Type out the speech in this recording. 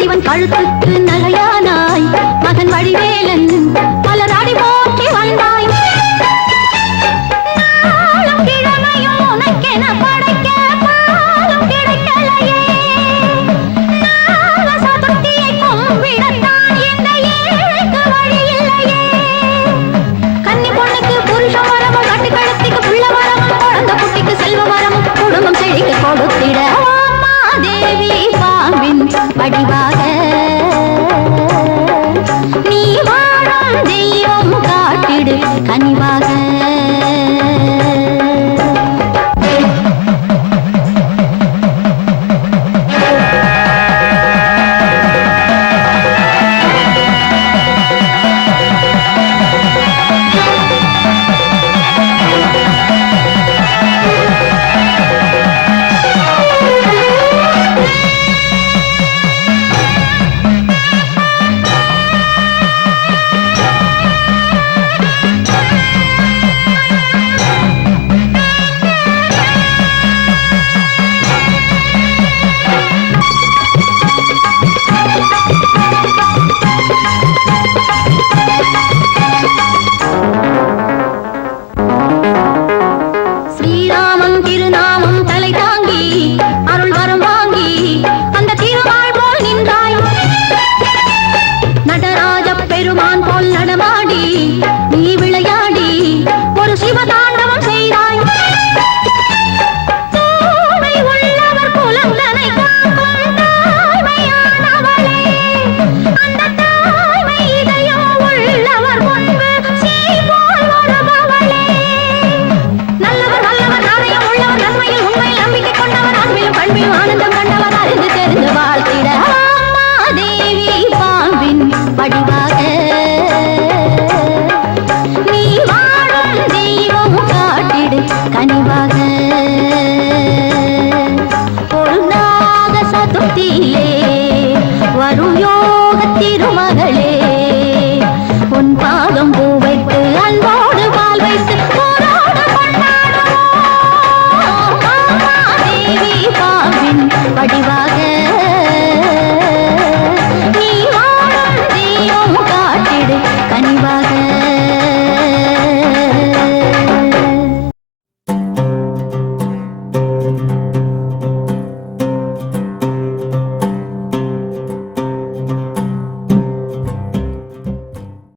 சிவன் கழுத்துக்கு நகையானாய்